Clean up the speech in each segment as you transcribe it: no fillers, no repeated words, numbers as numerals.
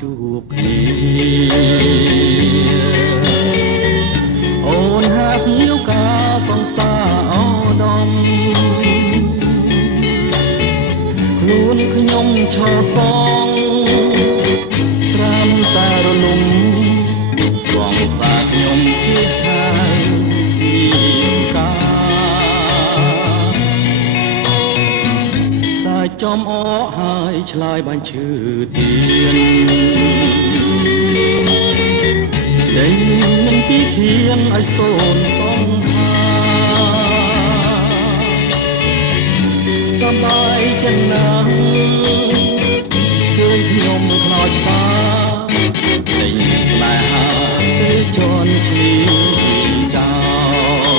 ជួបគ្នាអូនហាក់ញៀវការសង្សារអូដមខ្លួនខ្ញុំឈរសងត្រាំតែរលំស្វងសាខ្ញុំពីហើយពីកាសាចំអកហើយឆ្លើយបាញ់ឈឺទៀនដេញនឹងពីខៀនឲ្យសូនសងខាសបាយចឹងណាស់ឃើញខ្ញុំខ្លោចបាដេញស្នេហាទៅជន់ឈ្លីចោល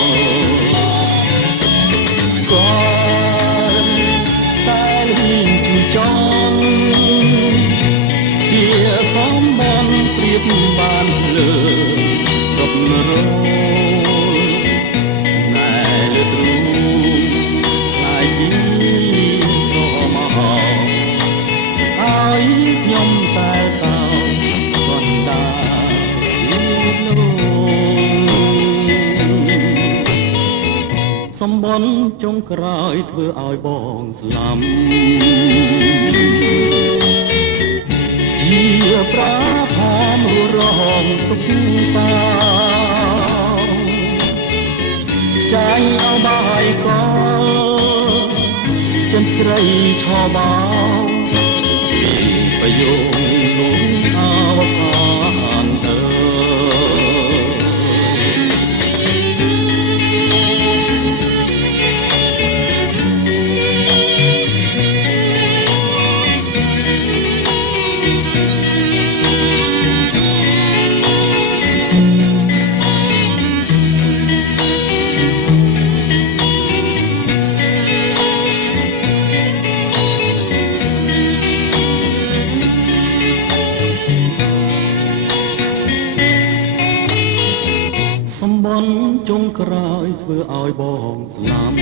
ស្គាល់តែលីងចង់ជាសំបានព្រៀបបានលើរត់រោណែលើទ្រូងហើយជីសូមកហើយខ្ញុំតែតោកណ្ដាលសំបនចុងក្រោយធ្វើឲ្យបងស្លាប់ជាប្រាផមរងទុកសាចាញ់ឲ្យបាយកលចិនស្រីឈបោប្រយោគលោកអវសានទៅចុងក្រោយធ្វើឲ្យបងស្លាប់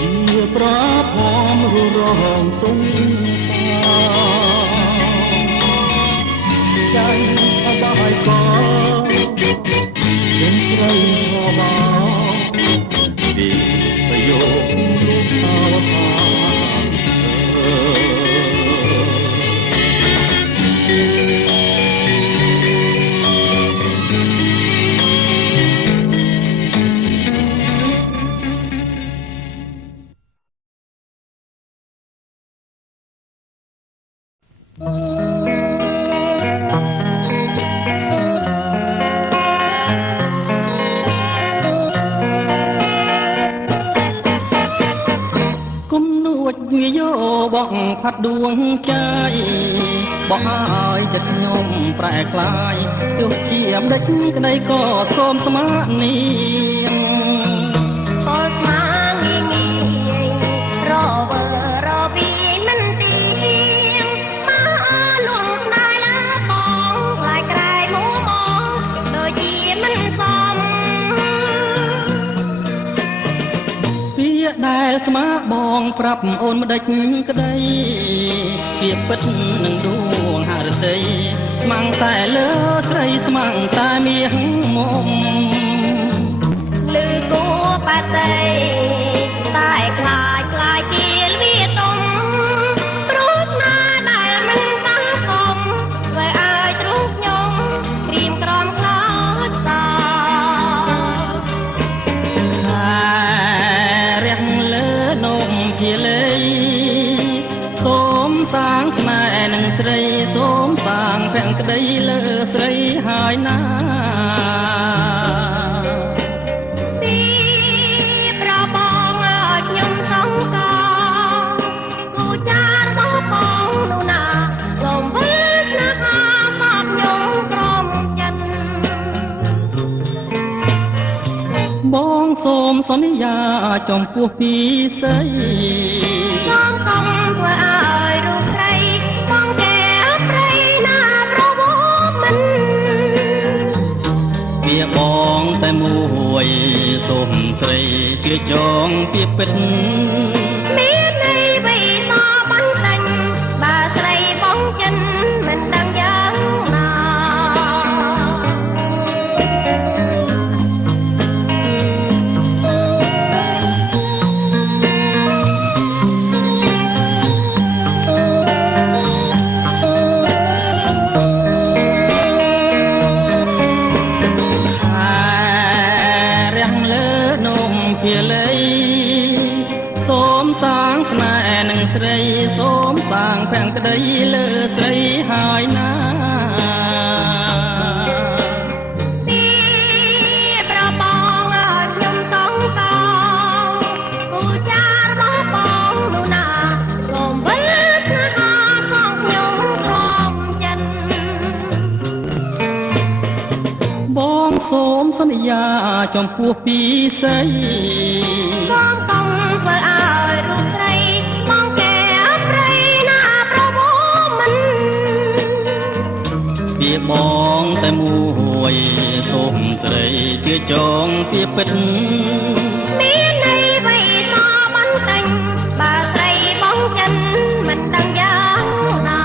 ជាប្រាផមរងទុំសាចាញ់អបាយកលចិនស្រីឈបោពីប្រយោគលោកអវសាវាយោបងផាត់ដួងใจបោះឲ្យចិត្តខ្ញុំប្រែក្លាយទោះជាអំដេចក្តីក៏សូមស្មានាងក៏ស្មាងាយងាយរវើរពីមិនទីមកលួងស្ដាយលើបងខ្លាយក្រែមួមកដូចជាមិនសមពាក្យដែលស្មាបងប្រាប់អូនម្ដេចក្តីពាក្យពិតនឹងដួងហឫទ័យស្មាំងតែលើស្រីស្មាំងតែមាសមុំលឺគួបាតីតែខ្លាចជាលវាទុំព្រោះស្នាដែលមិនតាំងសមធ្វើឲ្យទ្រូងខ្ញុំព្រៀមក្រំខ្លោចសោរះលើនំភាលីសូមសាងស្នេហ៍នឹងស្រីសូមសាងភក្តីលើស្រីហើយណាទីប្របងឲ្យខ្ញុំសង្កោគូចារបស់បងនោះណាសូមវិលស្នេហាមកខ្ញុំក្រំចិត្តបងសូមសន្យាចំពោះពីស្រីសងកុំធ្វើឲ្យរូបស្រីបងកែព្រៃណាប្រវត្តិមិនវាបងតែមួយសូមស្រីជាចងពីពិតមានន័យវ័យសបន្តិច ស្រីសូមសាងភក្តីលើស្រីហើយណាប្របងខ្ញុំសងកោគូចារបស់បងនោះណាសូមវិលស្នេហាของខ្ញុំខំចិនបងសូមសន្យាចំពោះពីស្រីសូមកុំធ្វើឲ្យរូបស្រីបងកែព្រៃណាប្រវមិនពីបងតែមួយសូមស្រីជឿចងពីពិតមានន័យវ័យសបន្តិចបើស្រីបងចិនមិនដឹងយ៉ាងណា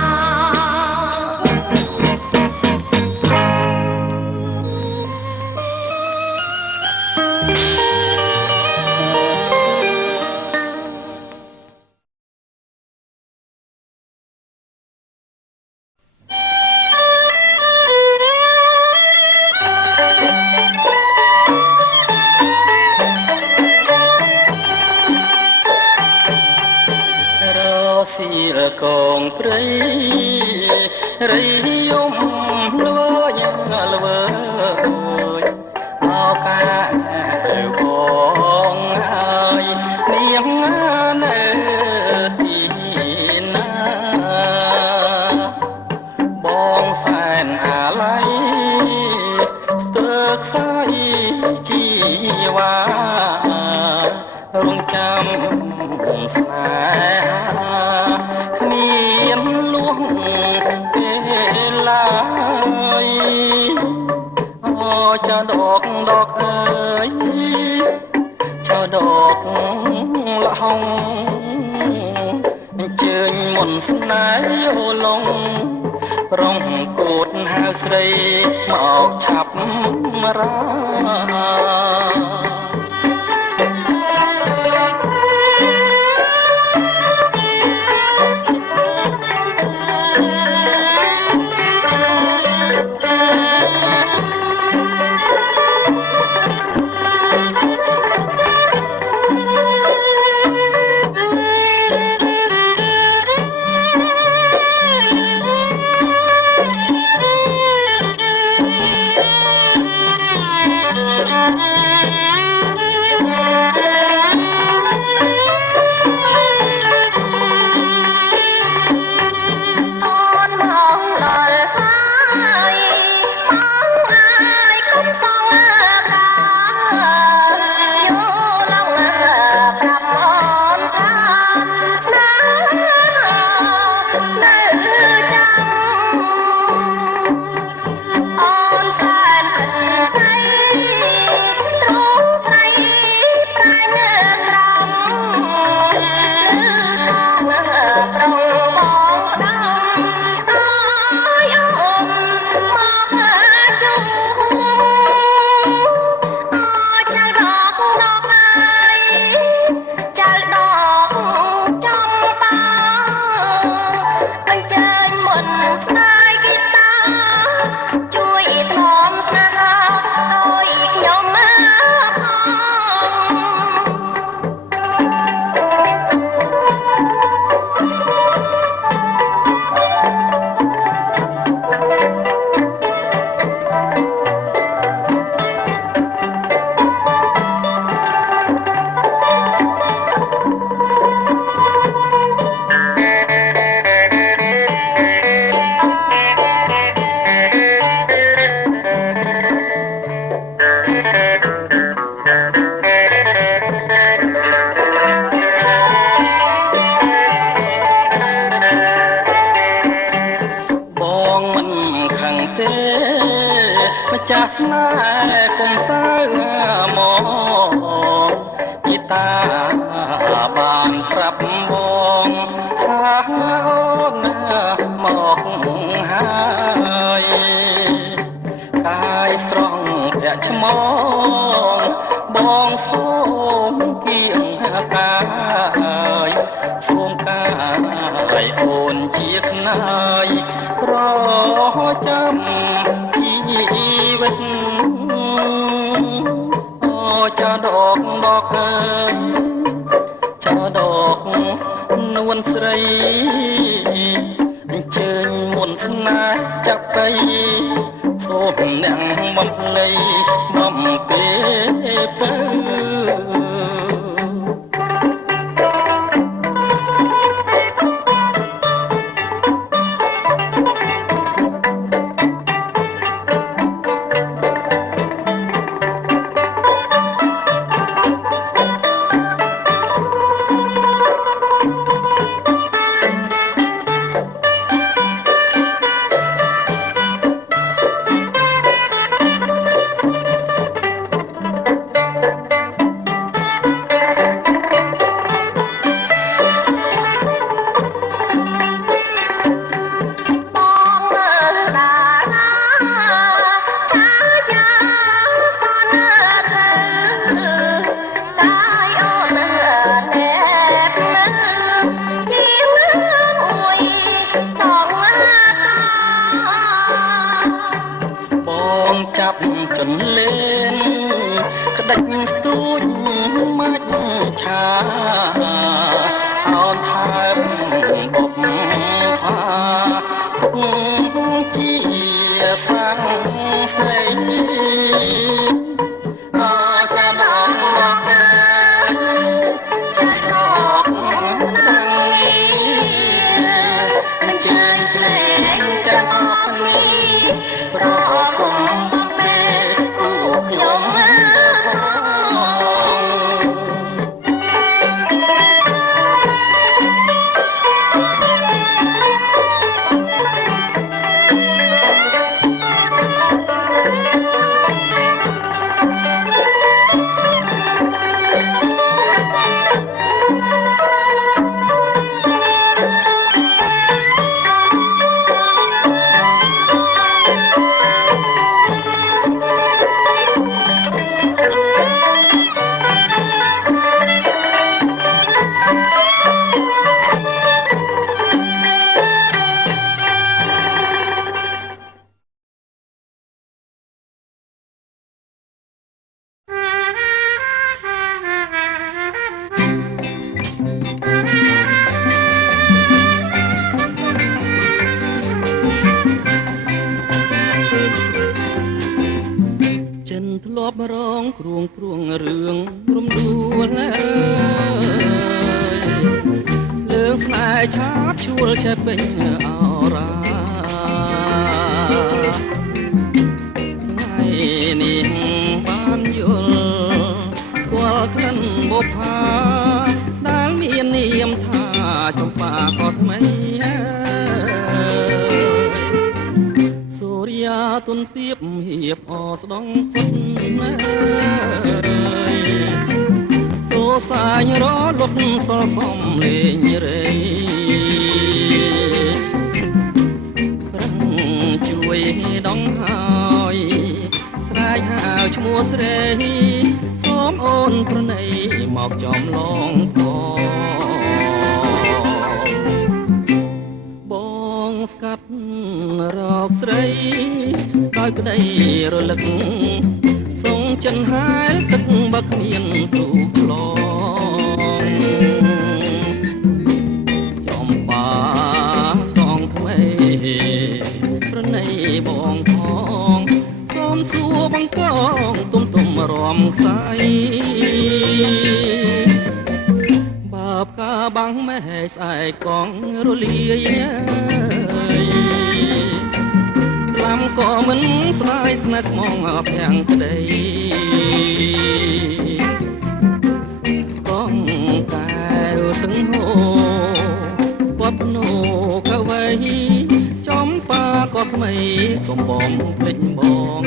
ស៊ីរកងព្រៃរីយំលួយលវើយមកកាបងហើយនាងនៅទីណាបងសែនអាឡ័យស្ទើរខ្សោយជីវ៉ារងចាំស្នេហាគ្មានលួងពេលឡើយអូចៅដកអើយចៅដកលហងអញ្ជើញមុនស្នេហ៍យោឡងប្រងកូតហៅស្រីមកឆាប់រាម្ចាស់ស្នេហ៍កុំសើមកយីតាបានប្រាប់បងថាអូនមកហើយកាយស្រងប្រាក់ឆ្មងបងសូមគៀងកាយសូមកាយអូនជាខ្នើយរចាំជីវិតអូចាដកអើយចាដកនួនស្រី ជើញមុនស្នេហ៍ចាប់បីសូមអ្នកបំភ្លៃបំពេពើចាប់ចន្លេនក្តិចស្ទួចមាច់ឆាអោនថើបបុកផាទុកជាសាំងស្រីអចានអងណាចានអងណាអញ្ជើញភ្លេងទាំងអស់នេះប្រកបធ្លាប់រងគ្រួងព្រួងរឿងរំដួលលើងស្នេហ៍ឆាបជួលចេះពេញអរាថ្ងៃនេះបានយល់ស្គាល់ក្លិនបុប្ផាដែលមាននាមថាចំបាក៏ថ្មីសូរិយាទុនទៀបហៀបអស្ដងពុតសូសាញរលត់សល់សំលេងរៃប្រឹងជួយដងហើយស្រែកហៅឈ្មោះស្រីសូមអូនប្រណីមកចំឡងបងស្កាត់រកស្រីដោយក្តីរលឹកសងចិនហែលទឹកបើគ្មានទូក្លងចំបាកងថ្មីប្រណីបងផងសូមសួរបង្កងទុំរំខ្សែបាបកាបាំងម៉ែស្អែកកងរលាយក្លាំក៏មិនស្ដាយស្នេហ៍ស្មងភាំងក្តីកងកែវសឹងហូពត់ណូកវៃចំបាក៏ថ្មីកំបងភ្លេចបង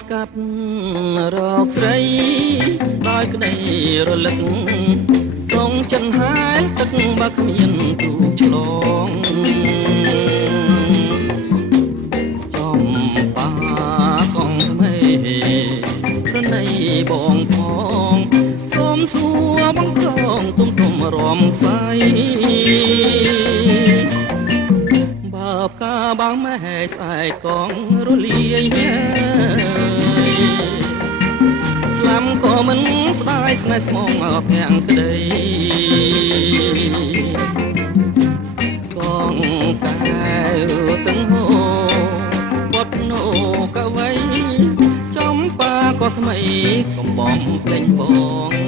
ស្កាត់រកស្រីដោយក្តីរលឹកសងចិនហែលទឹកបើគ្មានទូឆ្លង ផ្កាបាំងម៉ែស្អែកកងរលាយមាស្លាំក៏មិនស្ដាយស្នេហ៍ស្មងភាំងក្ដីកងកែវទាំងហូបត់ណូកវៃចំបាក៏ថ្មីកំបងភ្លេងបង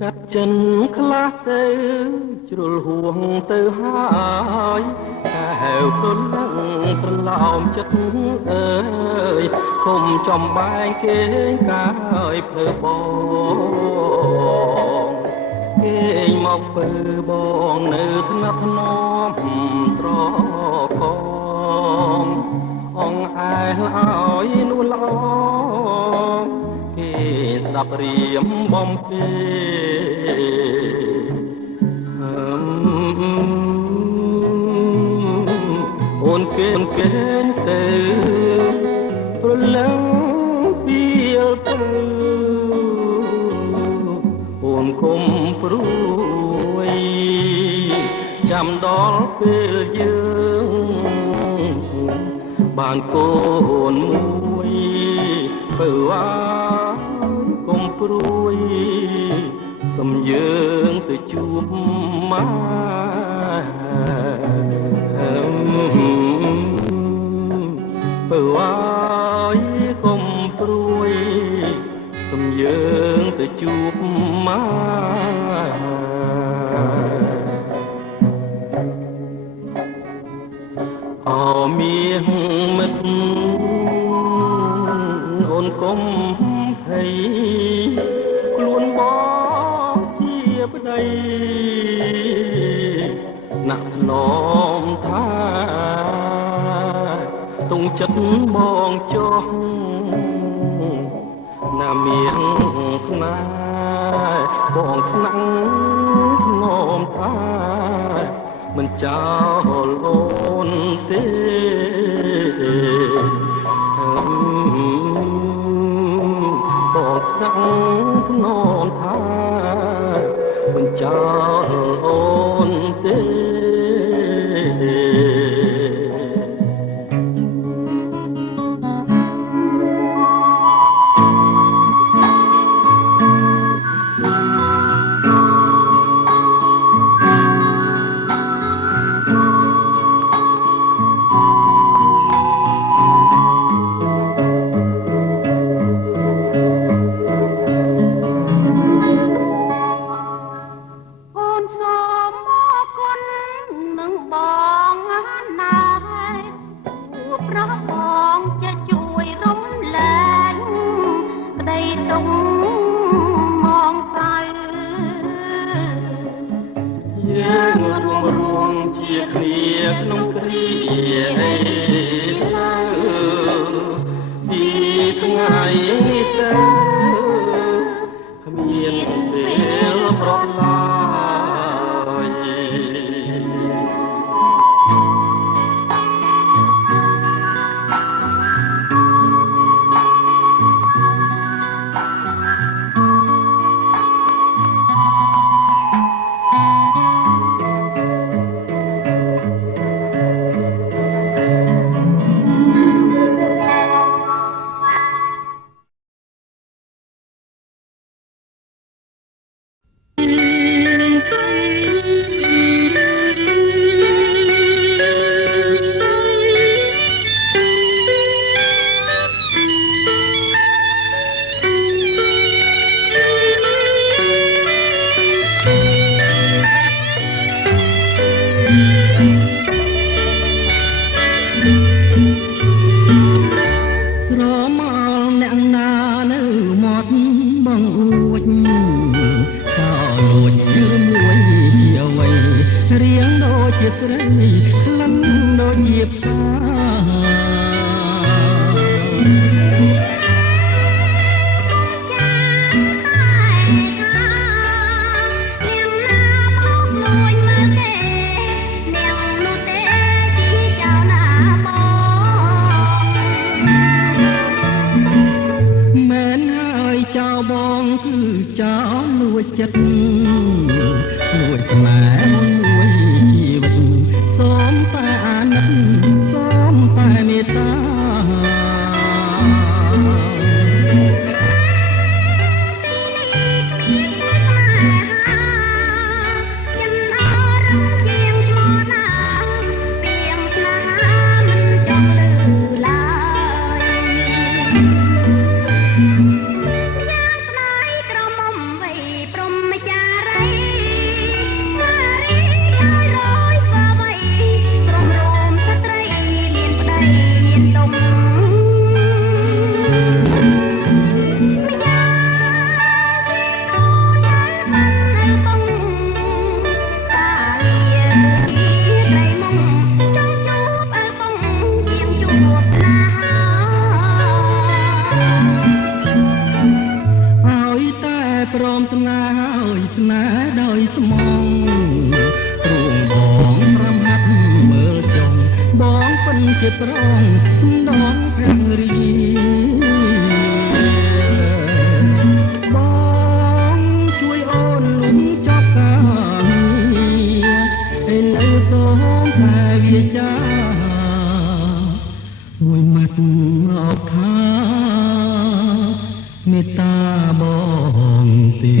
កាត់ចិនខ្លះទៅជ្រុលហួងទៅហើយហៅខ្លួននឹងប្រឡោមចិត្តអើយគុំចំបែកគេកាយភ្លើបងគេមកពើបងនៅថ្នាក់ថ្នមត្រកងអងអែឲ្យនោះល្អគេស្ដាប់រៀមបំពេអូនគេទៅព្រលឹងពីលទៅអូនគុំព្រួយចាំដល់ពេលយើងបានកូនមួយបើគុំព្រួយសុំយើងទៅជួបមកបើគុំព្រួយសុំយើងទៅជួបមកអមានមិត្តអូនគុំភ័យខ្លួនបងជាប្តីណាក់ថ្នមថាទុងចិត្តបងចុះណាមានស្នេហ៍បងថ្នាំងថ្នមថាមិនចោលអូនទេបងថ្នាំងថ្នមថាមិនចោលអូនទេក្នុងគ្រាពីថ្ងៃទៅគ្មានពេលប្រឡា បងគឺចោលលួចចិត្តលួចស្នេហ៍លួចជីវិតសូមតែអាណិតសូមតែមេត្តា ជាត្រង់ដងភរីបងជួយអូនលំចប់ការងារឥឡូវសូមតែវាចាមួយម៉ាត់អបថាមេត្តាបងទេ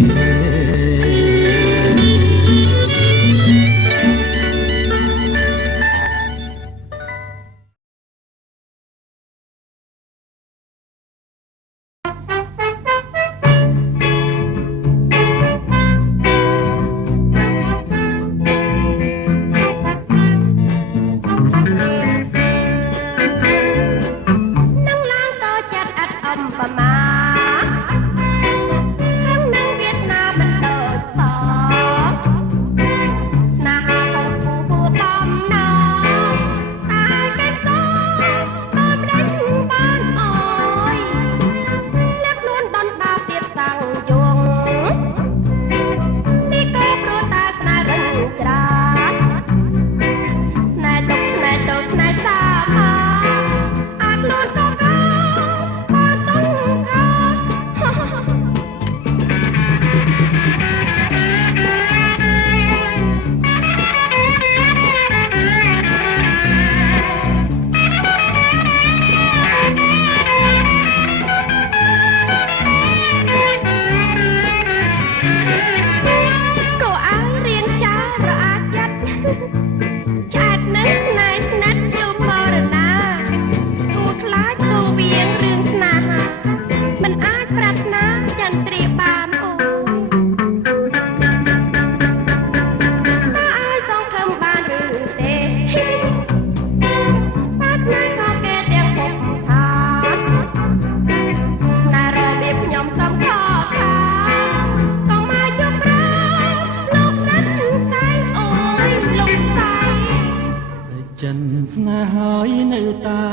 ចិនស្នេហ៍ហើយនៅតែ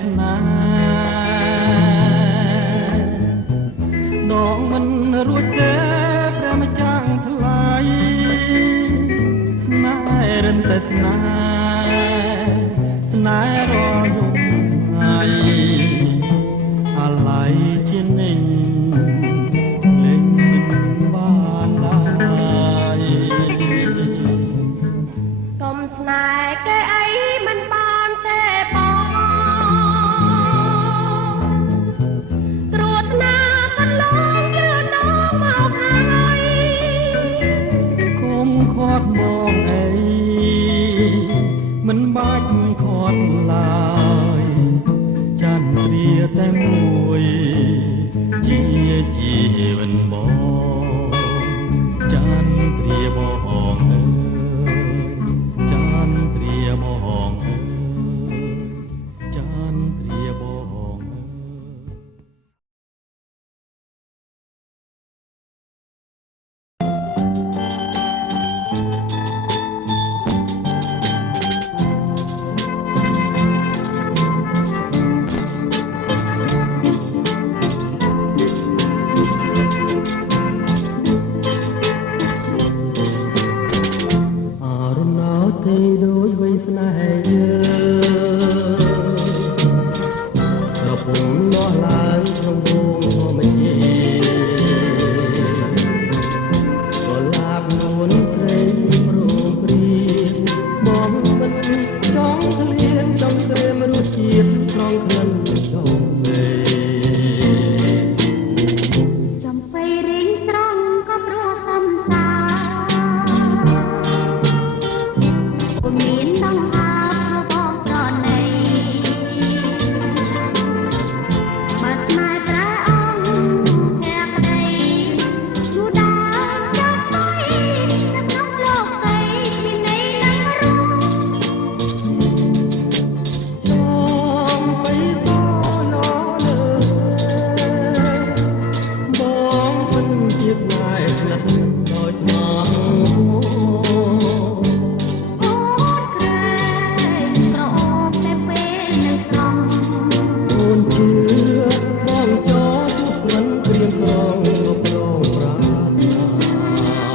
ស្នេហ៍ដងមិនរួចទេព្រះម្ចាស់ថ្លៃស្នេហ៍រិនតែស្នេហ៍ស្នេហ៍រយំហើយអាឡ័យជានិញលេងមិនបានឡើយកុំស្នេហ៍គេអីមិនបានទេបងត្រួតណាកន្លងយឺនងមកហើយគុំខាត់បងអីមិនបាច់ខាត់ឡើយចន្ទ្រាតែមួយជាជីវិតបងចន្ទ្រាបងអើយចន្ទ្រាបងអើយចន្ទ្រាបងអើយ เ ស្នេហ៍ស្និទ្ធដោយស្មោះអូនជឿបងចោលទុកមិនព្រៀងក្រងមកប្រងប្រាថ្នា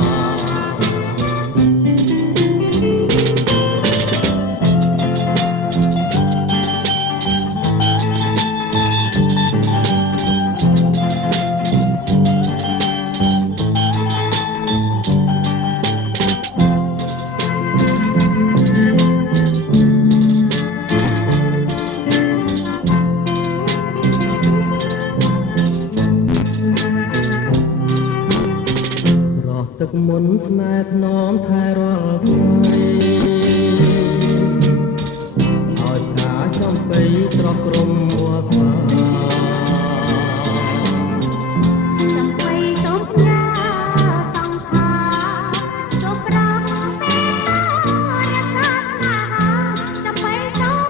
ទឹកមុនស្នេហ៍ថ្នមថែរាល់ថ្ងៃឲ្យថាចំបៃត្រកក្រុមមួកបាចំបៃសូមផ្ញើសំខាចូលប្រងពេលរសាចំបៃសូម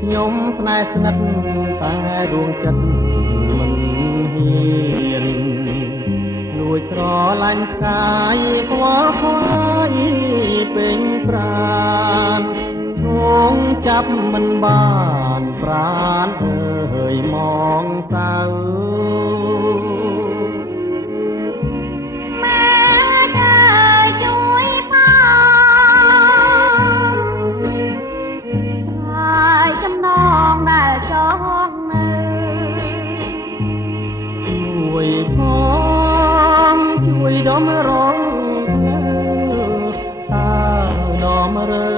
ខ្ញុំស្នេហ៍ស្និទ្ធតែដួងចិត្តមិនហ៊ានលួចស្រឡាញ់ផ្កាយខ្វល់ខ្វាយពេញប្រាណឈងចាប់មិនបានប្រាណអើយមកសៅជួយដមរងតើដមរើ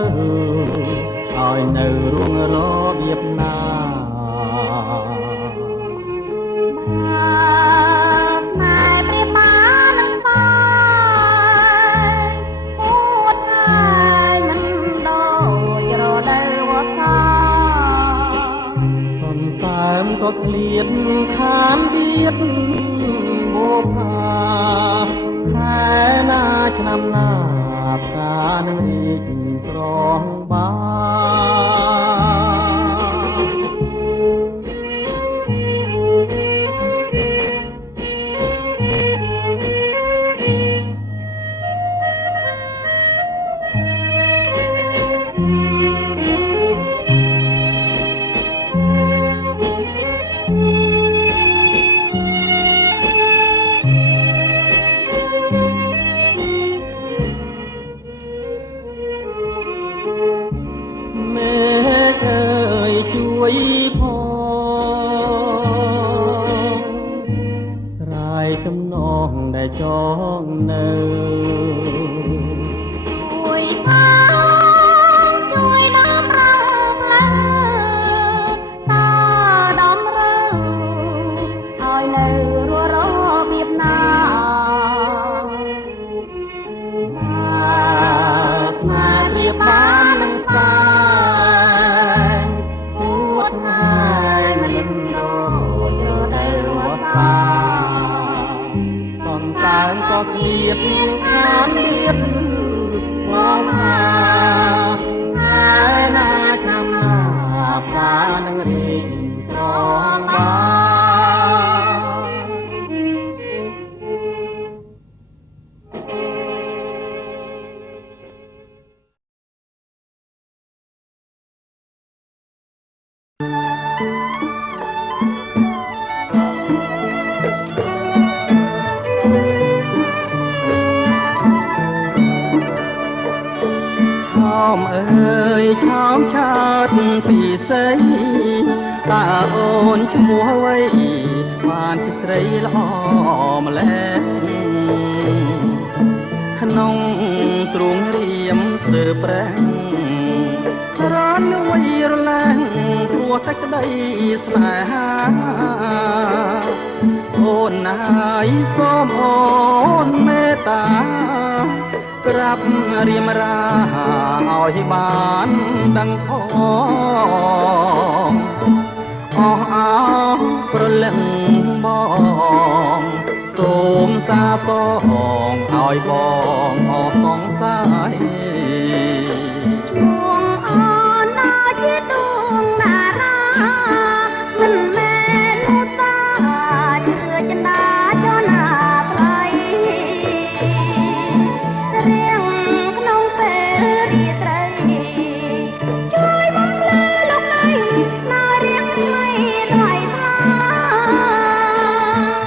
ឲ្យនៅរួងរបៀបណាស្នេហ៍ព្រាបបាននឹងបាយពួតហើយមិនដូចរដូវវស្សាសន្សើមក៏ឃ្លាតខានទៀតបោផាខែណាឆ្នាំណាផ្កានឹងរីកស្រស់បាជួយផងស្រ័យចំណងដែលចងនៅជួយផងជួយដំរងផ្លូវតដំរើឲ្យនៅរស់របៀបណាស្នេហ៍ព្រាបបាននឹងសាក៏ឃ្លាតខានទៀតបងថា មអើយឆោមឆើតពីស្រីតើអូនឈ្មោះអ្វីបានជាស្រីល្អម្ល៉េះក្នុងទ្រូងរៀមស្ទើប្រេះរននួយរលែងព្រោះតែក្តីស្នេហាអូនណាយសូមអូនមេត្តាក្រាបរៀមរាឲ្យបានដឹងផងអស់អោប្រលឹងបងសូមសាសងឲ្យបងអស់សង្សារជួងអូនណាជាទួងតារាមិនមែនឧស្សាហ៍ជឿចិន្តាចនាប្រៃរៀងក្នុងពេលរាត្រីជួយបំភ្លឺលោកនៃណារៀងថ្មីថ្លៃថ្លា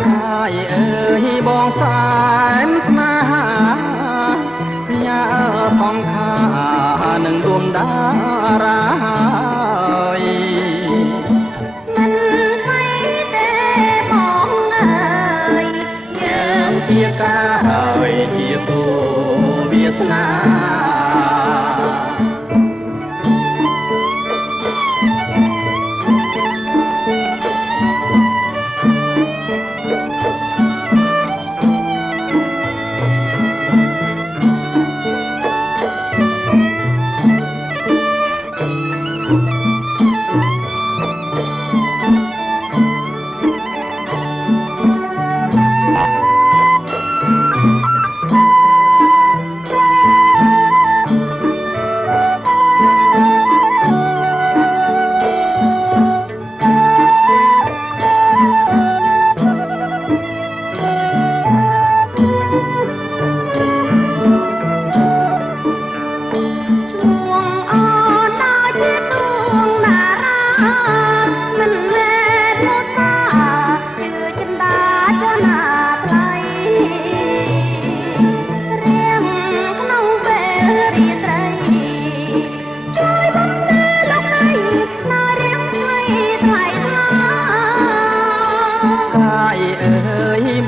ហើយអើយបងសែនស្នេហាញ៉ាសងខានឹងដួងតារាមិនស្អីទេបងអើយយើងជាការហើយជាគូវាសនា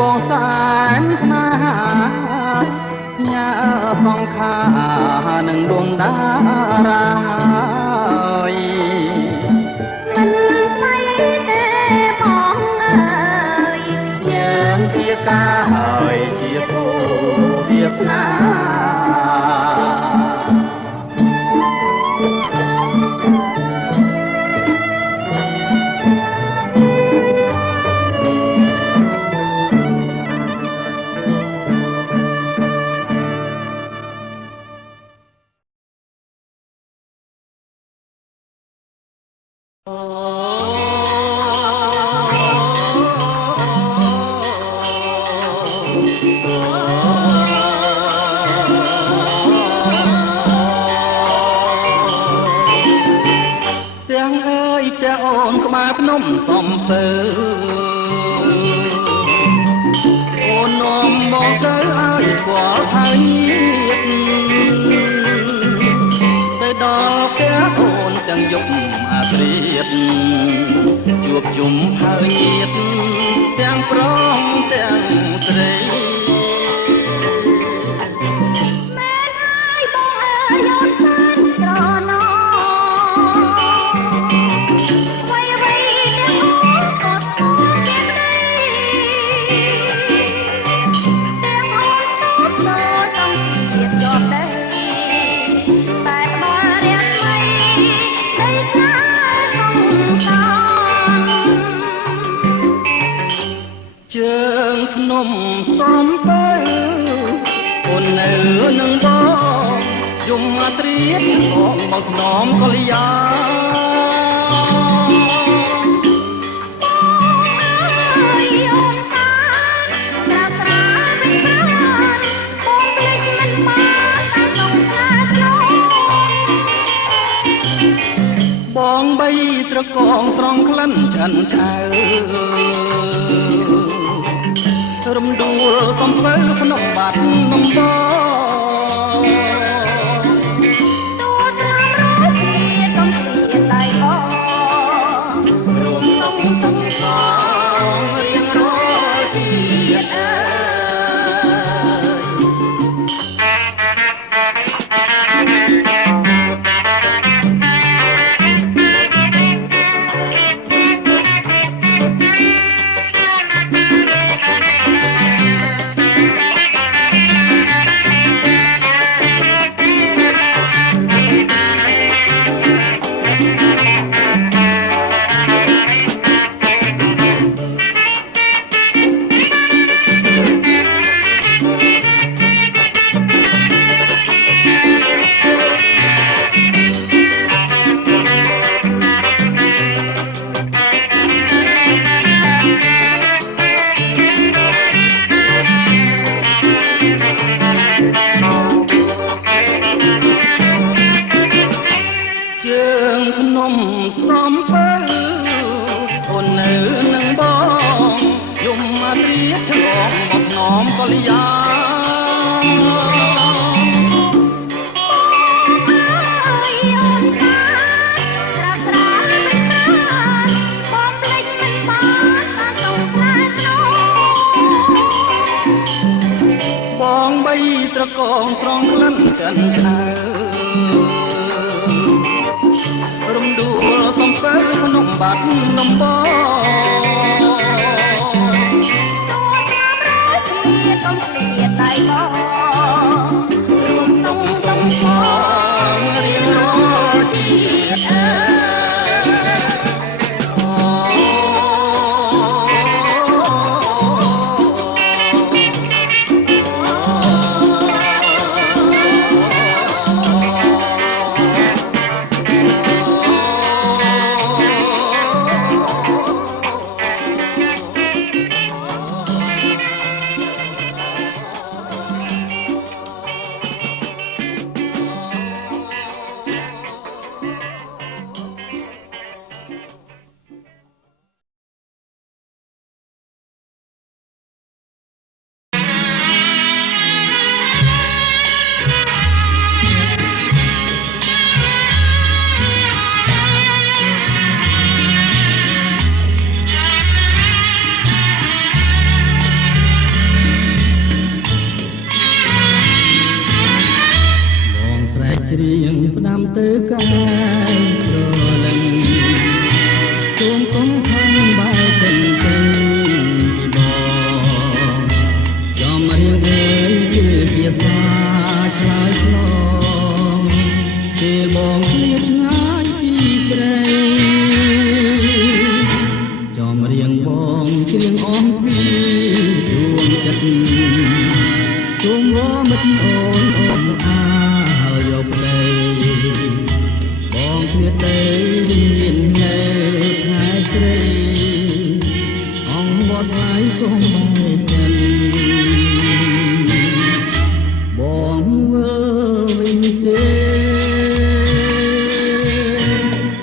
បងសែនស្នេហាញ៉ាសងខានឹងដួងតារាមិនស្អីទេបងអើយយើងជាការហើយជាគូវាសនាទាំងអើយទាំងអូនក្បែរភ្នំសំពើអូននាំបងទៅឲ្យស្គាល់ហើយទៅដល់ផ្ទះអូនទាំងយប់អាត្រៀតជួបជុំហើយញាតទាំងប្រុសទាំងស្រីជើងភ្នំសំពៅអូននៅនឹងបងយំអាត្រៀតបងមកនំកលយាបងបីត្រកងស្រង់ក្លិនឆ្អិនឆៅរំដួលសំពៅក្នុងបាត់នំបទួ ខ្ញុំស្រំពើអូននៅនឹងបងយំមករៀបឆ្លងមកថ្នមកលយាបងបីត្រកងស្រងក្លិនចិនឆ្អើរំដួលសំពើក្នុងបាត់នំបងកុំឃ្លាតដៃបងរួមសុំតំផងរៀងរកជាតិផ្ដាំទៅកាយប្រលឹងជុំកុំខាងបាយពេញពេញពីបងចំរៀងអើយជាសាឆ្លើយឆ្លងពេលបងឃ្លាតឆ្ងាយពីស្រីចំរៀងបងច្រៀងអស់ពីដួងចិត្តជុំវមិត្តអូនអូនអាយកប្តីបងគ្រាទៅមាននៅខែស្រីអង្គវត្តហើយសូមបែកចិត្តបងវើវិញទេ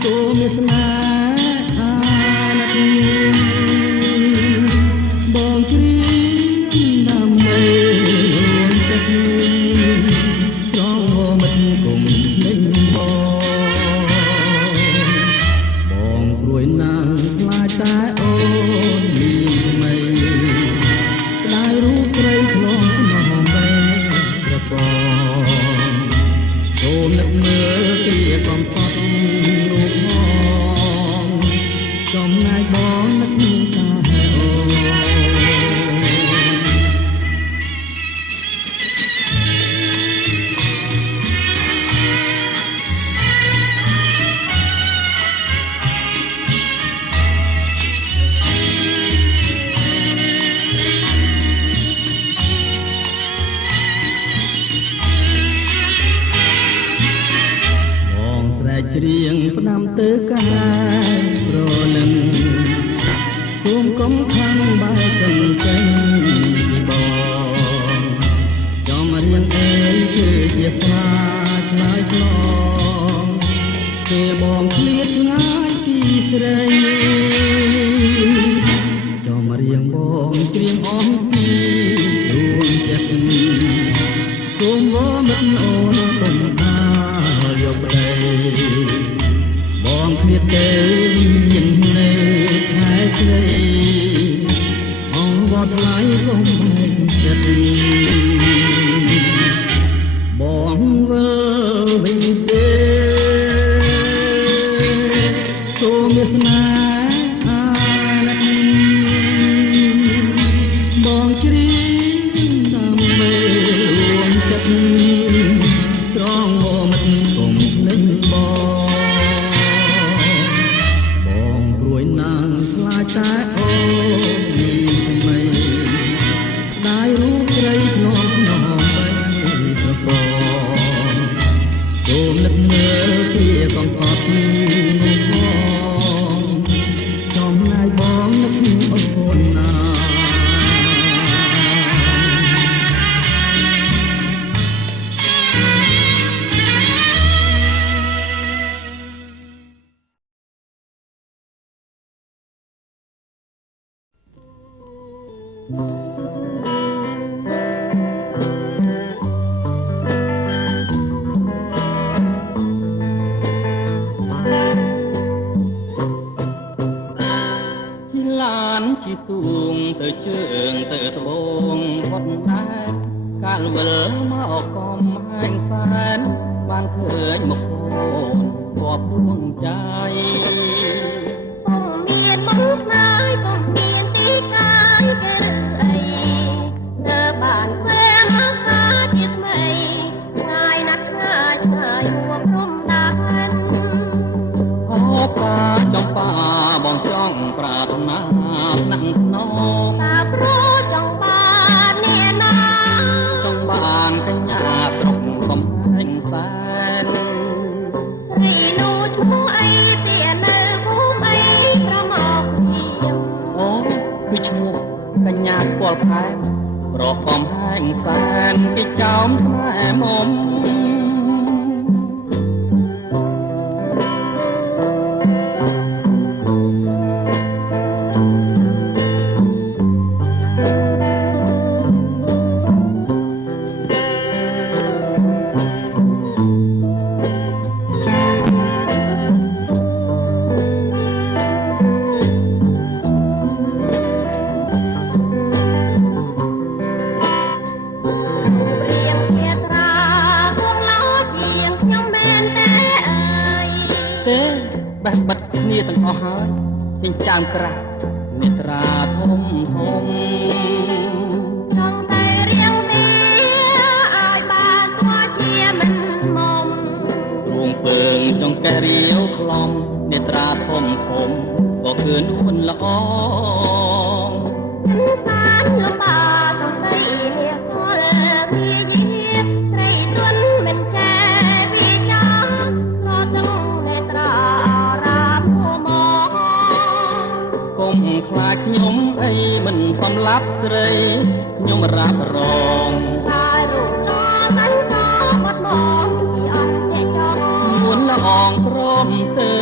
សូមស្នេហ៍អាណិតបងជ្រាបដើម្បីរួមចិត្តស្រងមិត្តគុំលេងបងព្រួយណាស់ខ្លាចតែអូនមានថ្មីស្ដាយរូបត្រីខ្លងក្នុងបែប្រកបសូមនឹកមើលគ្រាកំសត់រូបផងចំណែកបងនឹកតាអូនច្រៀងផ្ដាំទៅកាយប្រលឹងសូមកុំខាងបាយចិនចេញពីបងចំរៀងអើយគឺជាស្រាឆ្លើយឆ្លងពេលបងឃ្លាតឆ្ងាយពីស្រីចំរៀងបងច្រៀងអស់ពីដួងចិត្តសូមវមិត្តអូនគុំអាយកប្តីបងគ្រាទៅមាននៅខែស្រីអង្គវត្តឡាយសូមបែកចិត្តបងវើវិញទេសូមស្នេហ៍អាណិតបងជ្រាបដើម្បីរួមចិត្តស្រងមិត្តគុំលេងបងព្រួយណាស់ខ្លាចតែអូនមានថ្មីស្ដាយរូបត្រីក្នុងបែប្រកបសូមនឹកមើលគ្រាកំសត់នោះផង ទួងទៅជើងទៅត្បូងផុតដែរកាលវិលមកកំហែងសែនបានឃើញមកកូនគប់ដួងใจពុំមានមកខ្លាយពុំមានទីកាយគេអីនៅបានផ្លែមកសាជាថ្មីឆ្ងាយណាស់ឆ្ងាយឆ្ងាយហួរព្រំដានហោបាចំបាបងចង់ប្រាថ្នាស្នាក់ស្នងតាប្រចង់បានអ្នកណាចង់បានកញ្ញាស្រុកកំហែងសែនរីនោះឈ្មោះអីទីនៅភូមិអីប្រមកជាអូគឺឈ្មោះកញ្ញាពលផែនប្រកំហែងសែនគេចោមស្នេហ៍មុំបេះបិទគ្នាទាំងអស់ហើយចិញ្ចើមក្រាស់នេត្រាធំធំចង់តែរៀងនេះឲ្យបានស្គាល់ជាមិនមុំរួងពើងចង់កែរាវខ្លំនេត្រាធំធំក៏គឺនួនល្អសានលំបាសំដីខលវាយាត្រីទុនមិនចេះវាចារត់ទាំងនេត្រាគុំខ្លាចខ្ញុំអីមិនសំឡាប់ស្រីខ្ញុំរ៉ាប់រងតែរូបល្អមិនសបាត់មកពីអត់ទេចង់នួនល្អងព្រមទៅ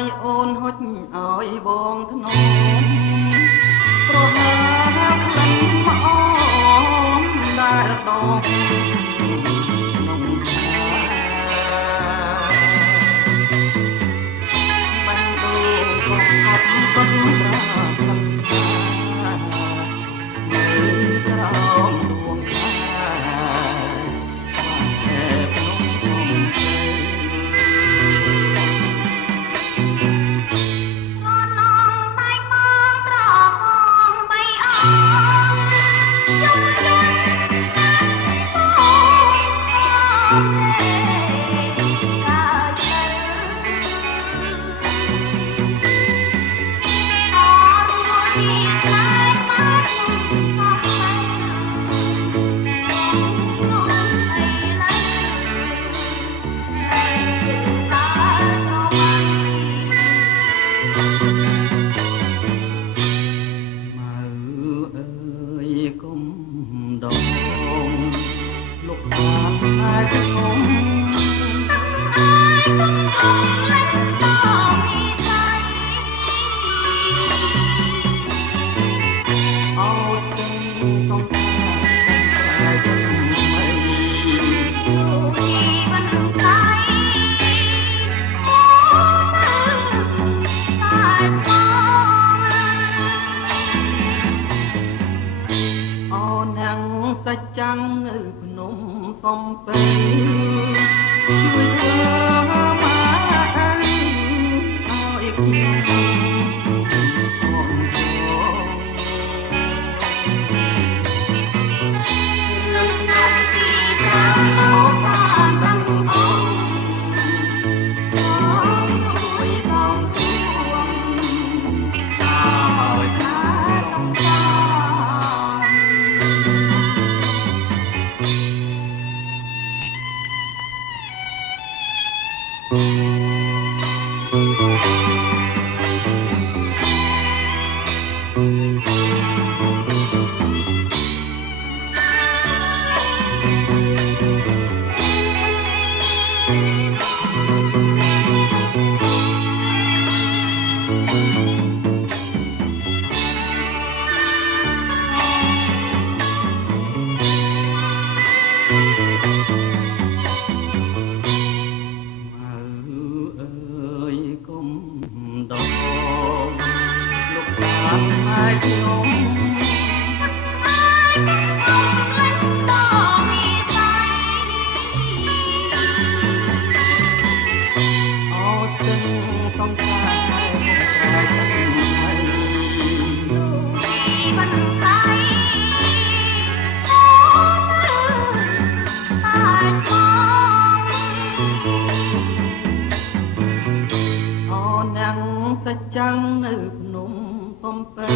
យអូនហុចឲ្យបងធ្នមប្រហាក្លិនមកអមដែលដងក្នុងបានដូរក៏អត់ក៏ប្រាថ្នានៅក្រោមដួងខាតែភ្នំធំសច្ចាំងនៅភ្នំសំពៅជួយធ្វើមកឲ្យខ្ញុំផងលោកខ្ញុំទីប្រាំមកបានដឹងអង្គជួយបងទួងឲ្យស្នាក្នុងចាសច្ចាំងនៅភ្នំសំពៅ